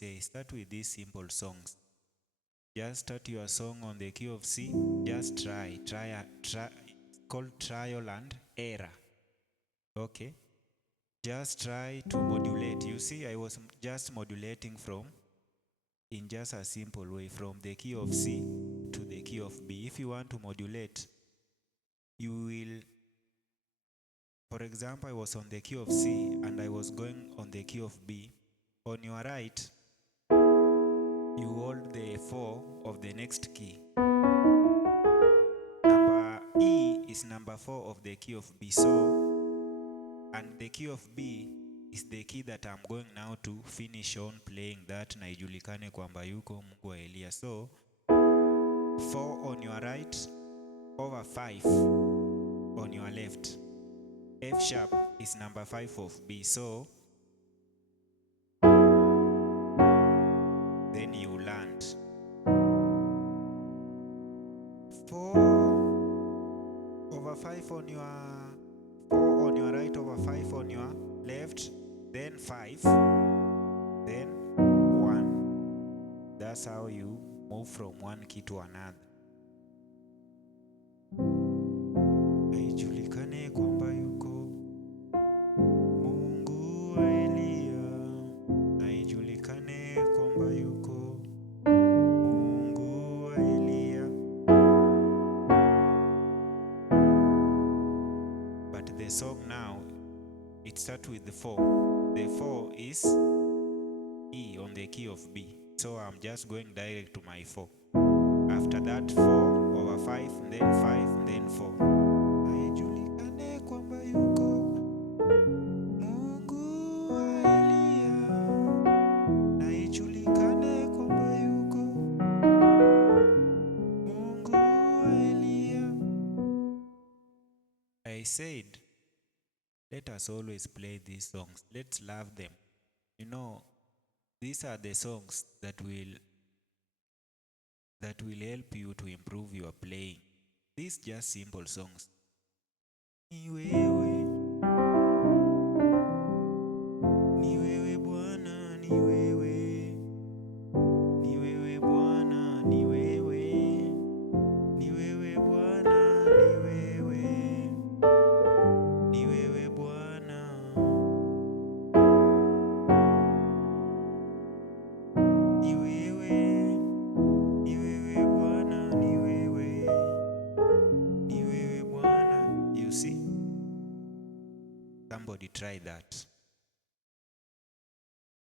say, start with these simple songs. Just start your song on the key of C. Just try, called trial and error. Okay? Just try to modulate. You see, I was just modulating in just a simple way, from the key of C to the key of B. If you want to modulate, you will, for example, I was on the key of C and I was going on the key of B. On your right, you hold the 4 of the next key. Number E is number 4 of the key of B. So, and the key of B is the key that I'm going now to finish on playing that na ijulikane kwamba yuko Mungu wa Elia. So 4 on your right over 5 on your left. F sharp is number 5 of B. So then you land 4 over 5 on your 4 on your right over 5 on your left, then 5, then 1. That's how you move from one key to another. Haijulikane kwamba yuko Mungu wa Elia. Haijulikane kwamba yuko Mungu wa Elia. But the song now, it starts with the 4. The 4 is E on the key of B. So I'm just going direct to my 4. After that, 4 over 5, then 5, then 4. Haijulikane kwamba yuko Mungu wa Elia. Haijulikane kwamba yuko Mungu wa Elia. I said, let us always play these songs. Let's love them. You know, these are the songs that will help you to improve your playing. These just simple songs. Ni wewe Bwana, ni wewe. Ni wewe Bwana, ni wewe. Ni wewe Bwana, ni wewe. Ni wewe Bwana. Ni wewe. Ni wewe Bwana, ni wewe. Ni wewe Bwana. You see? Somebody try that.